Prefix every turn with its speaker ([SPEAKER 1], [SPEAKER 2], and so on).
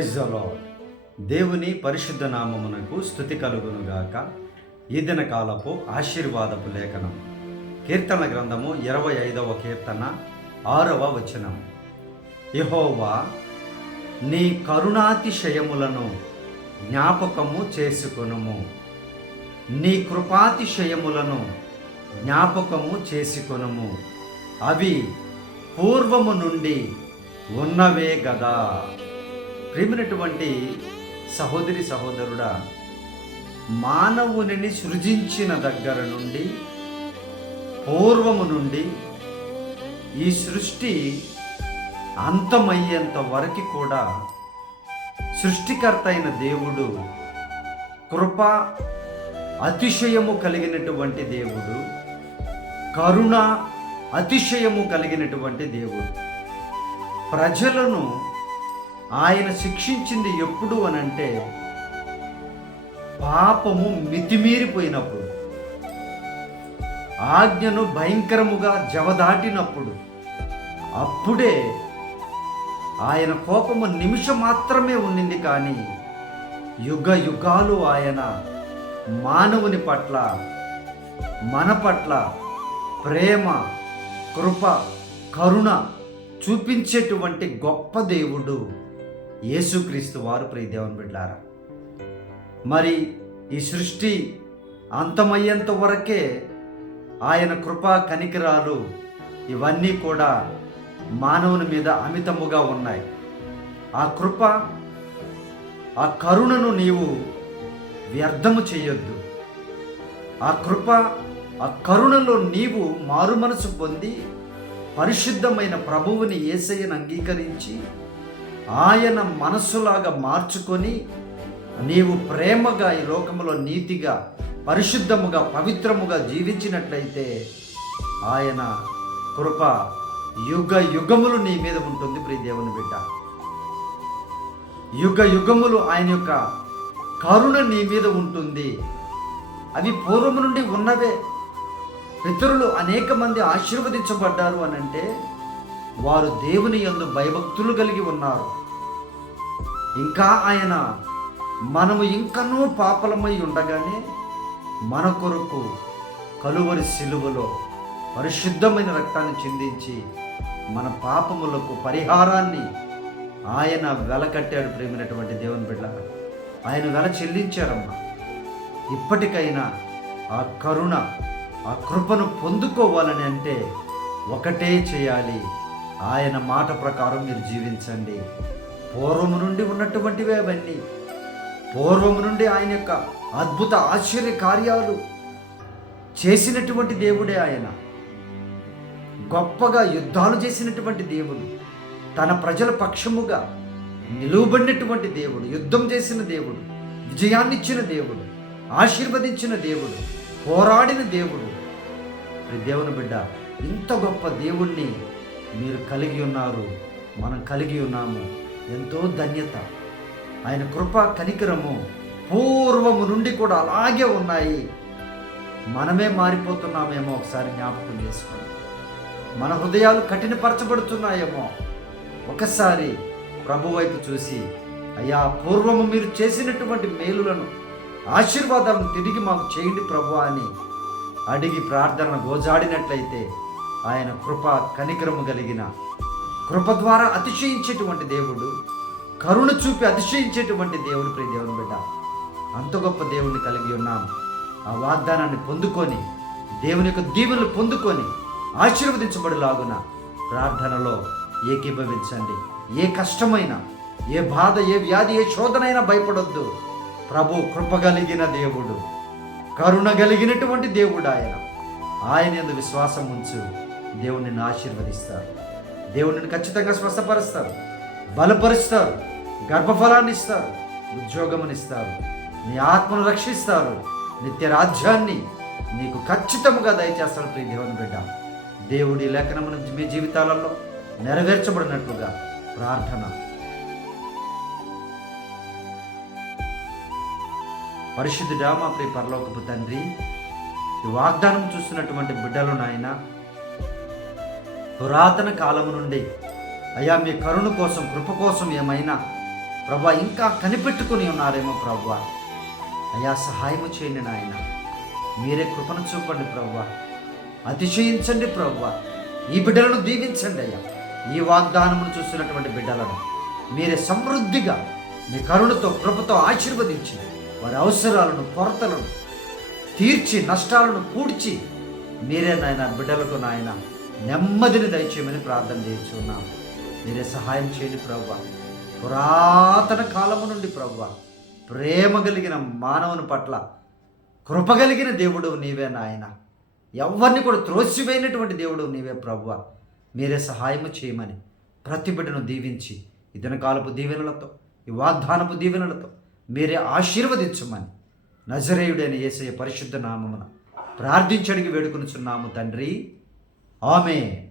[SPEAKER 1] Praise the lord. దేవుని పరిశుద్ధ నామమునకు స్థుతి కలుగునుగాక ఈ దిన కాలపు ఆశీర్వాదపు లేఖనం. కీర్తన గ్రంథము ఇరవై ఐదవ కీర్తన ఆరవ వచనం. యహోవా నీ కరుణాతిశయములను జ్ఞాపకము చేసుకొనుము. నీ కృపాతిశయములను జ్ఞాపకము చేసుకొనుము. అవి పూర్వము నుండి ఉన్నవే గదా. ప్రేమినటువంటి సహోదరి సహోదరుడా మానవునిని సృజించిన దగ్గర నుండి పూర్వము నుండి ఈ సృష్టి అంతమయ్యేంత వరకు కూడా సృష్టికర్త అయిన దేవుడు కృప అతిశయము కలిగినటువంటి దేవుడు కరుణ అతిశయము కలిగినటువంటి దేవుడు. ప్రజలను ఆయన శిక్షించింది ఎప్పుడు అనంటే పాపము మితిమీరిపోయినప్పుడు ఆజ్ఞను భయంకరముగా జవదాటినప్పుడు అప్పుడే ఆయన కోపము నిమిషం మాత్రమే ఉండింది కానీ యుగ యుగాలు ఆయన మానవుని పట్ల మన పట్ల ప్రేమ కృప కరుణ చూపించేటువంటి గొప్ప దేవుడు. యేసుక్రీస్తు వారు ప్రియ దేవుని బిడ్డారా మరి ఈ సృష్టి అంతమయ్యేంత వరకే ఆయన కృపా కనికరాలు ఇవన్నీ కూడా మానవుని మీద అమితముగా ఉన్నాయి. ఆ కృప ఆ కరుణను నీవు వ్యర్థము చేయొద్దు. ఆ కృప ఆ కరుణలో నీవు మారు మనసు పొంది పరిశుద్ధమైన ప్రభువుని ఏసయ్యను అంగీకరించి ఆయన మనస్సులాగా మార్చుకొని నీవు ప్రేమగా ఈ లోకములో నీతిగా పరిశుద్ధముగా పవిత్రముగా జీవించినట్లయితే ఆయన కృప యుగ యుగములు నీ మీద ఉంటుంది ప్రియ దేవుని బిడ్డ. యుగ యుగములు ఆయన యొక్క కరుణ నీ మీద ఉంటుంది. అవి పూర్వము నుండి ఉన్నవే. పితరులు అనేక మంది ఆశీర్వదించబడ్డారు అని అంటే వారు దేవుని యందు భయభక్తులు కలిగి ఉన్నారు. ఇంకా ఆయన మనము ఇంకనూ పాపలమై ఉండగానే మన కొరకు కలువరి సిలువలో పరిశుద్ధమైన రక్తాన్ని చిందించి మన పాపములకు పరిహారాన్ని ఆయన వెలకట్టాడు ప్రేమినటువంటి దేవుని బిడ్డ ఆయన వెల చెల్లించారమ్మా. ఇప్పటికైనా ఆ కరుణ ఆ కృపను పొందుకోవాలని అంటే ఒకటే చేయాలి. ఆయన మాట ప్రకారం మీరు జీవించండి. పూర్వము నుండి ఉన్నటువంటివే అవన్నీ. పూర్వము నుండి ఆయన యొక్క అద్భుత ఆశ్చర్య కార్యాలు చేసినటువంటి దేవుడే ఆయన. గొప్పగా యుద్ధాలు చేసినటువంటి దేవుడు. తన ప్రజల పక్షముగా నిలువబడినటువంటి దేవుడు. యుద్ధం చేసిన దేవుడు. విజయాన్నిచ్చిన దేవుడు. ఆశీర్వదించిన దేవుడు. పోరాడిన దేవుడు. దేవుని బిడ్డ ఇంత గొప్ప దేవుణ్ణి మీరు కలిగి ఉన్నారు. మనం కలిగి ఉన్నాము. ఎంతో ధన్యత. ఆయన కృప కనికరము పూర్వము నుండి కూడా అలాగే ఉన్నాయి. మనమే మారిపోతున్నామేమో ఒకసారి జ్ఞాపకం చేసుకోండి. మన హృదయాలు కఠినపరచబడుతున్నాయేమో ఒకసారి ప్రభు వైపు చూసి అయ్యా పూర్వము మీరు చేసినటువంటి మేలులను ఆశీర్వాదాలను తిరిగి మాకు చేయండి ప్రభు అని అడిగి ప్రార్థన గోజాడినట్లయితే ఆయన కృప కనికరము కలిగిన కృప ద్వారా అతిశయించేటువంటి దేవుడు కరుణ చూపి అతిశయించేటువంటి దేవుడు ప్రియ దేవుని బిడ్డ. అంత గొప్ప దేవుణ్ణి కలిగి ఉన్నాం. ఆ వాగ్దానాన్ని పొందుకొని దేవుని యొక్క దీవెనలు పొందుకొని ఆశీర్వదించబడిలాగున ప్రార్థనలో ఏకీభవించండి. ఏ కష్టమైనా ఏ బాధ ఏ వ్యాధి ఏ శోధనైనా భయపడొద్దు. ప్రభు కృప కలిగిన దేవుడు కరుణ కలిగినటువంటి దేవుడు ఆయన. ఆయన ఎందు విశ్వాసం ఉంచు. దేవుడు నిన్ను ఆశీర్వదిస్తారు. దేవుడు నిన్ను ఖచ్చితంగా స్వస్థపరుస్తారు. బలపరుస్తారు. గర్భఫలాన్ని ఇస్తారు. ఉద్యోగమునిస్తారు నీ ఆత్మను రక్షిస్తారు. నిత్య రాజ్యాన్ని నీకు ఖచ్చితముగా దయచేస్తాడు ప్రియ దేవుని బిడ్డ. దేవుడి లేఖనమును మీ జీవితాలలో నెరవేర్చబడినట్లుగా ప్రార్థన. పరిశుద్ధుడా మా ప్రియ పరలోకపు తండ్రి వాగ్దానం చూస్తున్నటువంటి బిడ్డలు నాయన పురాతన కాలము నుండి. అయ్యా మీ కరుణ కోసం కృప కోసం ఏమైనా ప్రభా ఇంకా కనిపెట్టుకుని ఉన్నారేమో ప్రభా. అయ్యా సహాయము చేయండి నాయన. మీరే కృపను చూపండి ప్రభా. అతిశయించండి ప్రభా. ఈ బిడ్డలను దీవించండి అయ్యా. ఈ వాగ్దానమును చూస్తున్నటువంటి బిడ్డలను మీరే సమృద్ధిగా మీ కరుణతో కృపతో ఆశీర్వదించి వారి అవసరాలను కొరతలను తీర్చి నష్టాలను పూడ్చి మీరే నాయన బిడ్డలకు నాయన నెమ్మదిని దయచేయమని ప్రార్థన చేయించున్నాం. మీరే సహాయం చేయండి ప్రవ్వ. పురాతన కాలము నుండి ప్రవ్వ. ప్రేమ కలిగిన మానవుని పట్ల కృప కలిగిన దేవుడు నీవే నాయన. ఎవరిని కూడా త్రోసివేయనటువంటి దేవుడు నీవే ప్రవ్వ. మీరే సహాయము చేయమని ప్రతి బిడ్డను దీవించి ఇదనకాలపు దీవెనలతో ఈ వాగ్దానపు దీవెనలతో మీరే ఆశీర్వదించమని నజరేయుడైన యేసయ్య పరిశుద్ధ నామమున ప్రార్థించడికి వేడుకొనుచున్నాము తండ్రి. Amin.